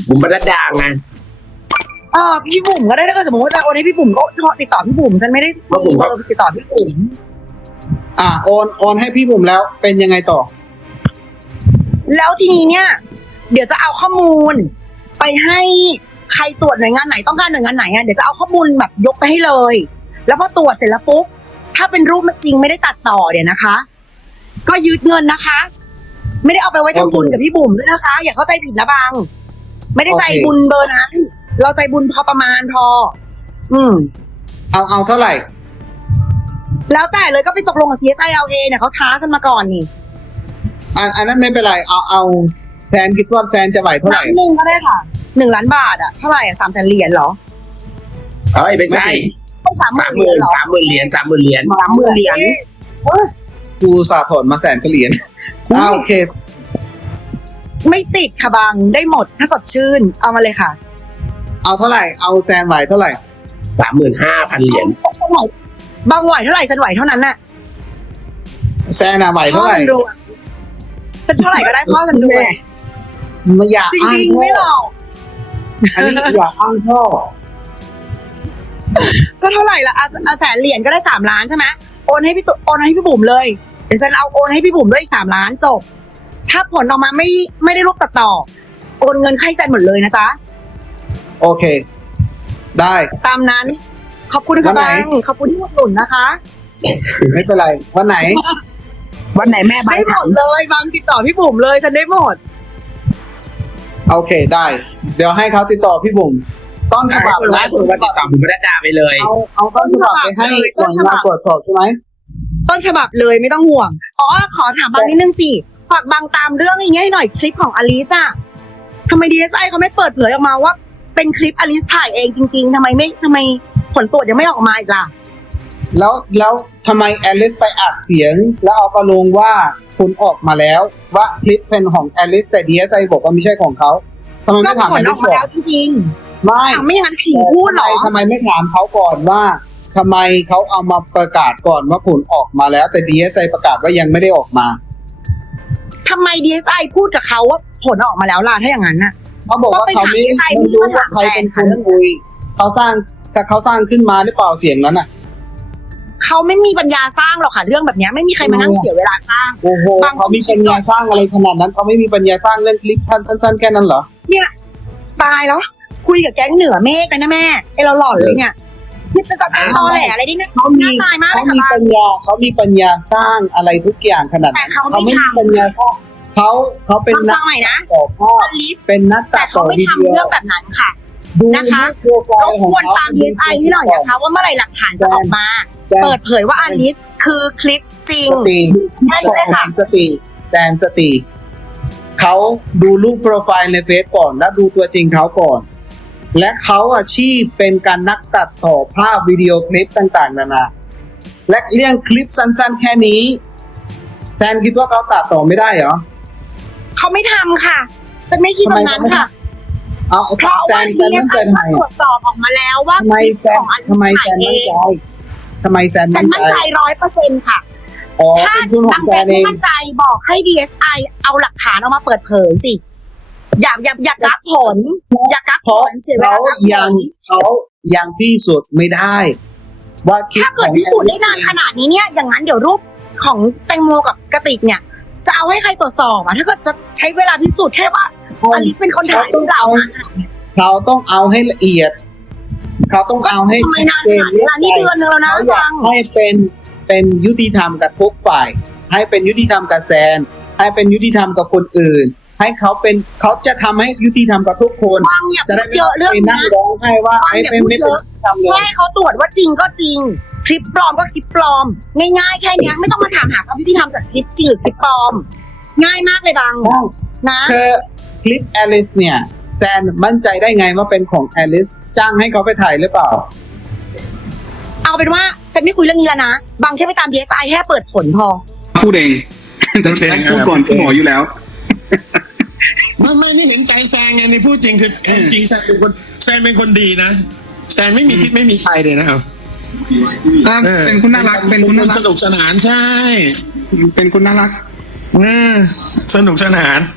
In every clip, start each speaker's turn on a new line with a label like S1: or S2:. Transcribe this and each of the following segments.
S1: บุ๋มปนัดดาไง
S2: พี่บุ๋มก็ได้ถ้าเกิดสมมติว่าจะโอนให้พี่บุ๋มก็ติดต่อพี่บุ๋มฉันไม่ได้มีเบอร์ติดต่อพี่บุ๋ม
S3: โอนให้พี่บุ๋มแล้วเป็นยังไงต่อ
S2: แล้วทีนี้เนี่ย เดี๋ยวจะเอาข้อมูล ไปให้ใครตรวจหน่วยงานไหนต้องการหน่วยงานไหนเดี๋ยวจะเอาข้อมูลแบบยกไปให้เลย แล้วพอตรวจเสร็จแล้วปุ๊บถ้าเป็นรูปจริงไม่ได้ตัดต่อเดี๋ยวนะคะ ก็ยึดเงินนะคะ ไม่ได้เอาไปไว้ทำบุญกับพี่บุ๋มด้วยนะคะ อย่าเข้าใจผิดนะบางไม่ได้ใจบุญเบอร์นั้นเราใจบุญพอประมาณพอ
S3: เอาเท่าไหร่
S2: แล้วแต่เลยก็ไปตกลงกับ CSI LA เนี่ยเขาท้าฉันมาก่อนนี่
S3: อันนั้นไม่เป็นไรเอาแซนคิดว่าแซนจะไหวเท่าไหร่
S2: 1,000,000ก็ได้ค่ะ1,000,000 บาทเท่าไหร่300,000 เหรียญเหรอ
S1: เฮ้ยไม่ใช่
S2: 30,000 เหรียญเหรอ
S1: 30,000 เหรียญ30,000 เหรียญ
S2: 30,000 เหรียญ
S3: กูสาถอนมา100,000 กว่าเหรียญโอเค
S2: ไม่ติดค่ะบางได้หมดถ้าสดชื่นเอามาเลยค่ะ
S3: เอาเท่าไหร่เอาแซนไหวเท่าไหร่
S1: 35,000 เหรียญ
S2: บางไหวเท่าไหร่ฉันไหวเท่านั้นน่ะ
S3: แซนไหวเท่าไหร่
S2: ฉันเท่าไหร่ก็ได้พ่อฉันด้วย
S3: ไม่อยาก
S2: จ
S3: อ้าง
S2: ริงๆไม่หรอก
S3: อันนี้อยากอ้างพ่อ
S2: ก็เท่าไหร่ละ100,000 เหรียญก็ได้3 ล้านใช่ไหมโอนให้พี่บุ๋มเลยเดี๋ยวฉันเอาโอนให้พี่บุ๋มด้วยอีก3 ล้านจบถ้าผลออกมาไม่ได้รูปตัดต่อโอนเงินให้แซนหมดเลยนะจ๊ะ
S3: โอเค ได้
S2: ตามนั้นขอบคุณค่ะบางขอบคุณที่อุดหนุนนะคะ
S3: ไม่เป็นไรวันไหน
S1: วันไหนแม่ใบ
S2: ได้หม
S1: ถาม
S2: ดเลยบางติดต่อพี่บุ๋มเลยฉันได้หมด
S3: โอเคได้ เดี๋ยวให้เขาติดต่อพี่บุ๋มต้นฉบับ
S1: นะ
S3: นะ
S1: คุณว่าติดต่อบุ๋มปนัดดาไปเลย
S3: เอาต้นฉบับไปให้หน่วยงานตรวจสอบใช่ไหม
S2: ต้นฉบับเลยไม่ต้องห่วงขอถามบางนิดนึงสิฝากบางตามเรื่องอย่างเงี้ยให้หน่อยคลิปของอลิซอะทำไม DSI เขาไม่เปิดเผยออกมาว่าเป็นคลิปอลิซถ่ายเองจริงๆทำไมผลตรวจยังไม่ออกมาอีกล่ะ
S3: แล้วทำไมแอลิสไปอัดเสียง แล้วเอากระลงว่าคุณออกมาแล้วว่าคลิปเป็นของแอลิสแต่ DSI บอกว่าไม่ใช่ของเขาทำไม
S2: ก็
S3: ไม่ถาม
S2: ผล
S3: แอ
S2: อ
S3: ลิ
S2: อ
S3: ส
S2: กมา
S3: ก่อ
S2: แล้ว
S3: น
S2: จริง
S3: ไม่
S2: ๆไม่อย่างนั้นผีพูดเหรอ
S3: ทำไมไม่ถามเขาก่อนว่าทำไมเขาเอามาประกาศก่อนว่าผลออกมาแล้วแต่ DSI ประกาศว่ายังไม่ได้ออกมา
S2: ทำไม DSI พูดกับเขาว่าผลออกมาแล้วล่ะถ้าอย่างนั้นน่ะ
S3: เขาบอกว่าเขาไม่รู้ว่าใครเป็นคนคุยเขาสร้างขึ้นมาหรือเปล่าเสียงนั้นอ่ะ
S2: เขาไม่มีปัญญาสร้างหรอกค่ะเรื่องแบบนี้ไม่มีใครมานั่งเสียเวลาสร้าง
S3: โอ้โหเขามีปัญญาสร้างอะไรขนาดนั้นเขาไม่มีปัญญาสร้างเรื่องคลิปสั้นๆแค่นั้นเหรอ
S2: เนี่ยตายแล้วคุยกับแก๊งเหนือเมฆกันนะแม่ไอเราหล่อเลยเนี่ยจะตัดตอแหลอะไรนี่นะตายมากเลย
S3: เขามี
S2: ค่ะ
S3: ปัญญาสร้างอะไรทุกอย่างขนาด
S2: แต่
S3: นั้น
S2: เขา
S3: เขา
S2: ไม่
S3: ไม่มี
S2: ทำ
S3: ปัญญาสร้างเขาเป็นนั
S2: ฟั
S3: ก
S2: งใหม่นะ
S3: ต่อภาพ
S2: อลิส
S3: เป็นนัก
S2: แต่
S3: ตัด
S2: เขา
S3: ต่อ
S2: ไม่
S3: วิ
S2: ทำ
S3: ดีโอ
S2: เรื่องแบบนั้นค่ะ
S3: ดู
S2: นะคะ
S3: โปรไฟ
S2: รบ
S3: ล์ของ
S2: กวน
S3: เขา
S2: ตาม DSI ให้หน่อยนะคะว่าเมื่อไหร่หลักฐานจะออกมา เปิดเผยว่าอลิสคือคลิปจริง
S3: สติ
S2: ใช่เลยค่ะ
S3: สติเขาดูรูปโปรไฟล์ในเฟซก่อนแล้วดูตัวจริงเขาก่อน และเขาอาชีพเป็นการนักตัดต่อภาพวิดีโอคลิปต่างๆนานาและเรื่องคลิปสั้นๆแค่นี้แซนคิดว่าเขาตัดต่อไม่ได้เหรอ
S2: เขาไม่ทำค่ะฉันไม่คิดแบบนั้นค่ะ
S3: เอา
S2: เพราะ
S3: แซ
S2: ว่าน
S3: แซนมั่นใจ
S2: DSI
S3: ไหม
S2: ตรวจสอบออกมาแล้วว่า
S3: ทำไม
S2: คลิป
S3: แซ
S2: ข
S3: น
S2: องอลิส
S3: ทำไมแซ
S2: ถ่าน ยเอ
S3: มั่น
S2: ง
S3: ใจทำไมแซน
S2: ฉั
S3: มั่
S2: น
S3: น
S2: มั่น
S3: ใจ
S2: ใจ100%ค่ะ
S3: อ๋อ
S2: ถ้า
S3: เป็นคุณของ
S2: ทำ
S3: แซ
S2: แซ
S3: น
S2: น
S3: เอ
S2: ไม่
S3: ง
S2: มั่นใจบอกให้ DSI เอาหลักฐานออกมาเปิดเผยสิอย่ากักผลอย่ากัก
S3: เพ
S2: ผ
S3: ราะ
S2: ลเสียเว
S3: เขา
S2: ลากักผ
S3: ยัง
S2: ล
S3: เขายังพิสูจน์ไม่ได้ ว่าคลิป
S2: ถ้าเกิดพิสูจน์ได้นานขนาดนี้เนี่ยอย่างนั้นเดี๋ยวรูปของแตงโมกับกระติกเนี่ย จะเอาให้ใครตรวจสอบถ้าเกิดจะใช้เวลาพิสูจน์แค่ว่าอลิสเป็นคนถ่ายหรือเปล่า
S3: เขาต้องเอาให้ละเอียด เขาต้องเอาให้
S2: ทำไม
S3: ชัด
S2: นาน
S3: เจ
S2: ข
S3: น
S2: นาดนี้เวลานี่เดือนนึงแล้วนะ
S3: เขาอยา
S2: ฟั
S3: ก
S2: ง
S3: ให้เป็นยุติธรรมกับทุกฝ่าย ให้เป็นยุติธรรมกับแซน ให้เป็นยุติธรรมกับคนอื่น ให้เขาจะทำให้ยุติธรรมกับทุกคน
S2: ฟังอย่า
S3: จะ
S2: พู
S3: ได้
S2: ด
S3: ไม่
S2: เย
S3: ต้อ
S2: อะ
S3: ง
S2: เรื่อง
S3: ไปนั่
S2: นี้
S3: งร้องไห้ว่า
S2: ฟัง
S3: ให้
S2: อย่า
S3: เป็น
S2: พูด
S3: ไม่
S2: เย
S3: เป็น
S2: อะ
S3: ยุติธรรมเล
S2: เพื่อย ให้เขาตรวจว่าจริงก็จริง คลิปปลอมก็คลิปปลอม ง่ายๆแค่เนี้ยไม่ต้องมาถามหาความยุติธรรมจากคลิปจริงหรือคลิปปลอม ง่ายมากเลยบางนะ
S3: คือคลิปแอลิสเนี่ยแซนมั่นใจได้ไงว่าเป็นของแอลิสจ้างให้เขาไปถ่ายหรือเปล่า
S2: เอาเป็นว่าฉันไม่คุยเรื่องนี้แล้วนะบางแค่ไปตาม DSI แค่เปิดผลพอ
S4: พูดเองแต่แซนพูดก่อนคุณหมออยู่แล้ว
S5: ไม่นี่เห็นใจแซงไงนี่พูดจริงคือจริงแซนเป็นคนดีนะแซนไม่มีพิษไม่มีภัยเลยนะครับ
S4: เป็นคุณน่ารัก เป็นคุณน่ารั
S5: ส
S4: ก
S5: นุกสนานใช่
S4: เป็นคุณน่ารัก
S5: สนุกสนาน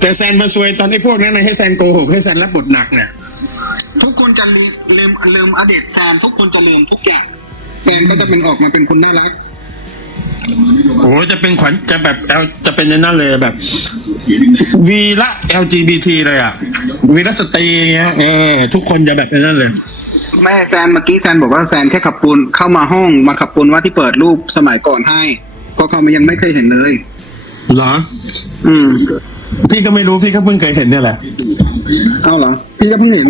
S5: แต่แซนมาซวยตอนไอ้พวกนั้นนะให้แซนโกหกให้แซนรับบทหนักเนี่ย
S4: ทุกคนจะลืมอดีตแซนทุกคนจะลืมทุกอย่างแซนก็จะเป็นออกมาเป็นคนน่ารัก
S5: โอ้โหจะเป็นขวัญจะแบบจะเป็นในนั้นเลยแบบวีละ LGBT เลยอ่ะวีละสตรีเงี้ยทุกคนจะแบบในนั้นเลย
S4: แม่แซนเมื่อกี้แซนบอกว่าแซนแค่ขับปูนเข้ามาห้องมาขับปูนว่าที่เปิดรูปสมัยก่อนให้ก็เขายังไม่เคยเห็นเลย
S5: เหรอ
S4: อืม
S5: พี่ก็ไม่รู้พี่ก็เพิ่งเคยเห็นเนี่ยแหละ
S4: เอาเหรอพี่ก็เพิ่งเห็น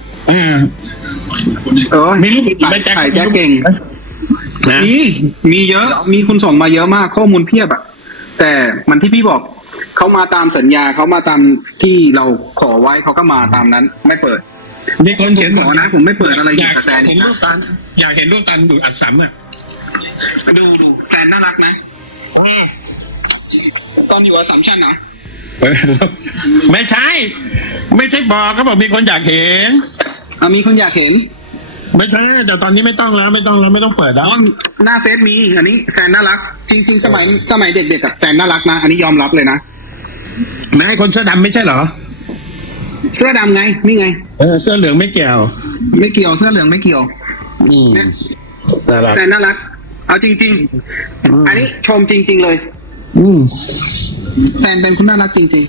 S5: มีรูปอื่นไหมแจ็ค
S4: ถ่ายแจ็คเก่ง
S5: นะ
S4: มีเยอะมีคุณส่งมาเยอะมากข้อมูลเพียบอะแต่มันที่พี่บอกเขามาตามสัญญาเขามาตามที่เราขอไว้เขาก็มาตามนั้น ไม่เปิด
S5: มีคนเขียน
S4: ขอนะ ผมไม่เปิดอะไร
S5: อ
S4: เกี่
S5: ยาย ก
S4: วกับแซน
S5: เห็นรูปตันอยากเห็นรูปตันดูอัดสัมอ่ะ
S4: ดูแซนน่ารักนะตอนอยู่อัสสัมชัญนะ
S5: ไม่ใช่ ไม่ใช่บอกเขาบอกมีคนอยากเห็น
S4: มีคนอยากเห็น
S5: ไม่ใช่แต่ตอนนี้ไม่ต้องแล้วไม่ต้องเปิดแล้ว
S4: อ๋อหน้าเฟซมีอันนี้แซนน่ารัก จริงๆ สมัยเด็กๆอะแซนน่ารักนะ อันนี้ยอมรับเลยนะ
S5: แม่คนเสื้อดำไม่ใช่เหรอ
S4: เสื้อดำไงนี่ไง
S5: เสื้อเหลืองไม่เกี่ยว
S4: ไม่เกี่ยวเสื้อเหลืองไม่เกี่ยว เนี่ย
S5: น่ารัก
S4: แซนน่ารัก เอาจริง ๆ อันนี้ชมจริง ๆ เลย แซนเป็นคนน่ารักจริง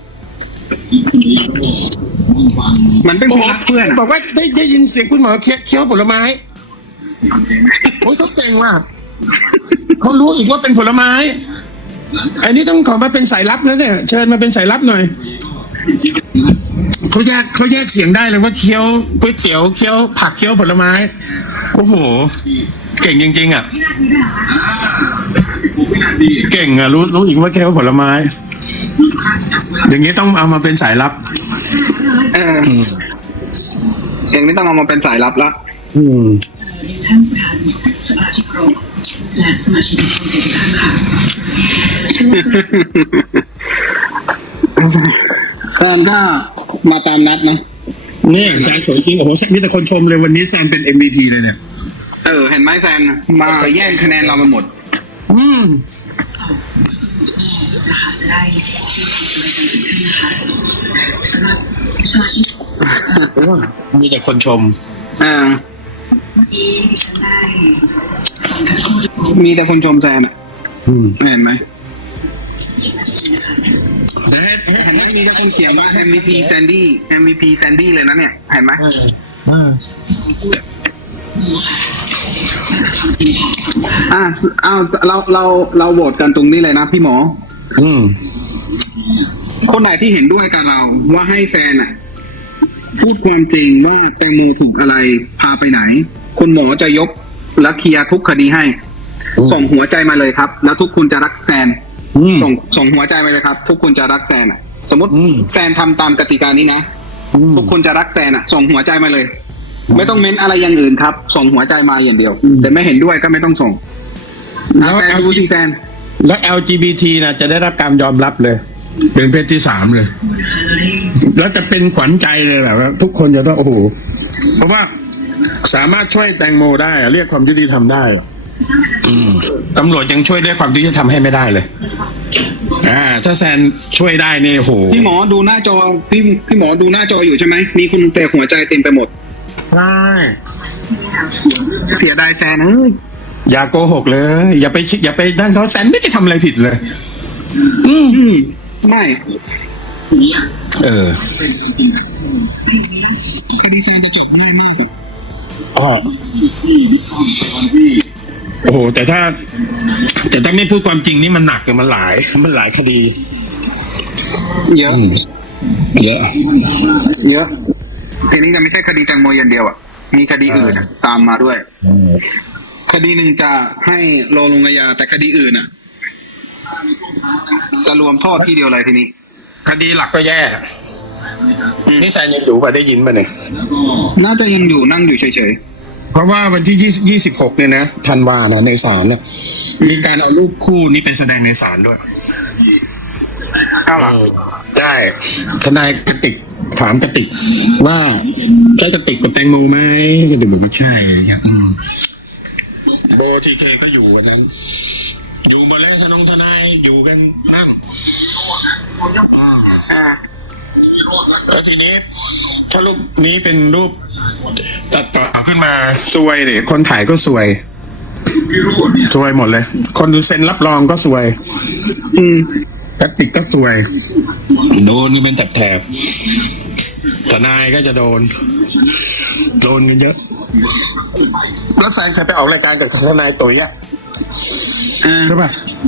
S4: ๆ มันเป็นคนรักเพื่อนอะ
S5: บอกว่าได้ยินเสียงคุณหมอเคี้ยวผลไม้โอ้ยเขาเก่งว่ะเขารู้อีกว่าเป็นผลไม้อันนี้ต้องขอมาเป็นสายลับนะเนี่ยเชิญมาเป็นสายลับหน่อยเขาแยกเสียงได้เลยว่าเคี้ยวก๋วยเตี๋ยวเคี้ยวผักเคี้ยวผลไม้โอ้โหเก่งจริงๆอ่ะเก่งอ่ะรู้อีกว่าเคี้ยวผลไม้อย่างนี้ต้องเอามาเป็นสายลับ
S4: เองไม่ต้องเอามาเป็นสายลับละ
S6: ท่านประธานสภาที่เคารพและสมาชิกทุกท่านค่ะ
S4: แซนก็มาตามนัดนะ
S5: นี่แซนสวยจริงโอ้โหมีแต่คนชมเลยวันนี้แซนเป็น MVP เลยเนี่ย
S4: เห็นไหมแซนมาแย่งคะแนนเราไปหมด
S6: จะได้สำหรับสมาชิก
S5: มีแต่คนชม
S6: ที่ฉันได้
S4: มีแต่คนชมแซนอ่ะเห็นไหมเห็นไหมมีแต่คนเขียนว่า MVP Sandy MVP Sandy เลยนะเนี่ยเห็นไหมเราโหวตกันตรงนี้เลยนะพี่หมอคนไหนที่เห็นด้วยกับเราว่าให้แซนอ่ะพูดความจริงว่าแตงโมถูกอะไรพาไปไหนคุณหมอจะยกและเคลียร์ทุกคดีให้ส่งหัวใจมาเลยครับ แล้วทุกคุณจะรักแซนส่งหัวใจมาเลยครับ ทุกคุณจะรักแซนอ่ะ สมมติแซนทำตามกติกานี้นะทุกคนจะรักแซนอ่ะส่งหัวใจมาเลย ไม่ต้องเม้นอะไรอย่างอื่นครับ ส่งหัวใจมาอย่างเดียวแต่ไม่เห็นด้วยก็ไม่ต้องส่งแล้วแซนดูสิแซน
S5: แล้ว LGBT นะจะได้รับการยอมรับเลย เป็นเพศที่ 3เลย แล้วจะเป็นขวัญใจเลยแบบว่าทุกคนจะต้องโอ้โหเพราะว่าสามารถช่วยแตงโมได้เรียกความยุติธรรมได้ตำรวจยังช่วยเรียกความยุติธรรมให้ไม่ได้เลยถ้าแซนช่วยได้นี่โอ้โห
S4: พี่หมอดูหน้าจอพี่หมอดูหน้าจออยู่ใช่ไหมมีคุณแต่หัวใจเต็มไปหมด
S5: ใช่
S4: เสียดายแซน
S5: อย่าโกหกเลย อย่าไปด้านเขาแซนไม่ได้ทำอะไรผิดเลย
S4: ไม่คดีแซนจะจบง่ายมาก
S5: โอ้โหแต่ถ้าไม่พูดความจริงนี่มันหนักเลยมันหลายคดี
S4: เยอะทีนี้จะไม่ใช่คดีแตงโมอย่างเดียวอ่ะมีคดีอื่นตามมาด้วยคดีหนึ่งจะให้รอลงอาญาแต่คดีอื่นอ่ะจะรวมโทษที่เดียวเลยทีนี้
S5: คดีหลักก็แย่นี่แซนยังอยู่ป่ะได้ยินป่ะเนี่ย
S4: น่าจะยังอยู่นั่งอยู่เฉย
S5: ๆเพราะว่าวันที่26เนี่ยนะธันวานะในศาลเนี่ยมีการเอารูปคู่นี้ไปแสดงในศาลด้วยใช่ทนายกติกถามกติกว่าใช่กติกกับแตงโมไหมก็เดี๋ยวบอกว่าใช่โบทีเคก็อยู่วันนั้นอยู่บนเล่ทนายอยู่กันบ้างแล้วทีนี้ถ้ารูปนี้เป็นรูปตัดต่อขึ้นมาซวยเลยคนถ่ายก็ซวยหมดเลย คนดูเซ็นรับรองก็ซวยแพทริกก็ซวยโดนกันเป็นแถบทนายก็จะโดนกันเยอะแล้วแซนเคยไปออกรายการกับทนายตุ๋ยอ่ะใช่ป่ะ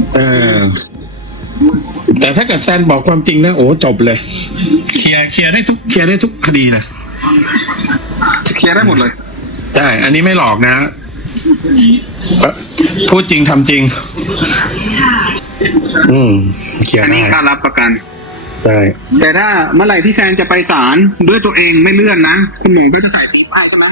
S5: แต่ถ้าเกิดแซนบอกความจริงนะโอ้จบเลยเคลียร์ได้ทุกคดีเลย
S4: เคลียร์ได้หมดเลย
S5: ใช่อันนี้ไม่หลอกนะพูดจริงทำจริงเคลียร์
S4: อัน
S5: ได้
S4: นี้กล้ารับประกัน
S5: ได้
S4: แต่ถ้าเมื่อไหร่ที่แซนจะไปศาลด้วยตัวเองไม่เลื่อนนะคุณหมอก็จะใส่ปี๊บให้ใช่ไหม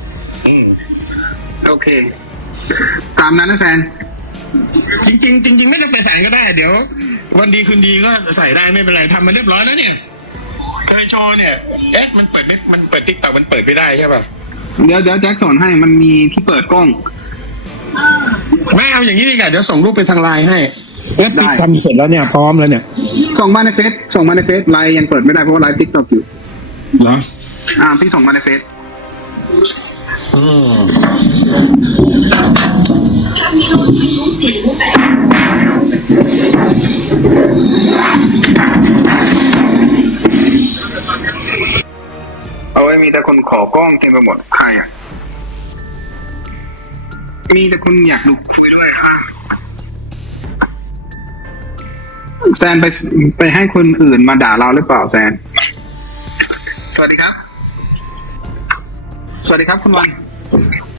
S4: โอเค ตามนั้นนะแซน
S5: จริงไม่ต้องไปใส่ก็ได้เดี๋ยววันดีคืนดีก็ใส่ได้ไม่เป็นไรทำมาเรียบร้อยแล้วเนี่ยเคยโชว์เนี่ยมันเปิดติ๊กต็อกมันเปิดไม่ได้ใช่ป่ะ
S4: เดี๋ยวแจ็คสอนให้มันมีที่เปิดกล้อง
S5: ไม่เอาอย่างนี้ดีกว่าเดี๋ยวส่งรูปไปทางไลน์ให้ติ๊ก
S4: ได้
S5: ทำเสร็จแล้วเนี่ยพร้อมแล้วเนี่ย
S4: ส่งมาในเฟซไลน์ยังเปิดไม่ได้เพราะว่าไลน์ติ๊กต็อกอยู่
S5: เหรอ
S4: พี่ส่งมาในเฟซ เอาไว้มีแต่คนขอกล้องเต็มไปหมดใครอ่ะมีแต่คนอยากดูคุยด้วยค่ะแซนไปให้คนอื่นมาด่าเราหรือเปล่าแซน สวัสดีครับ สวัสดีครับคุณวัน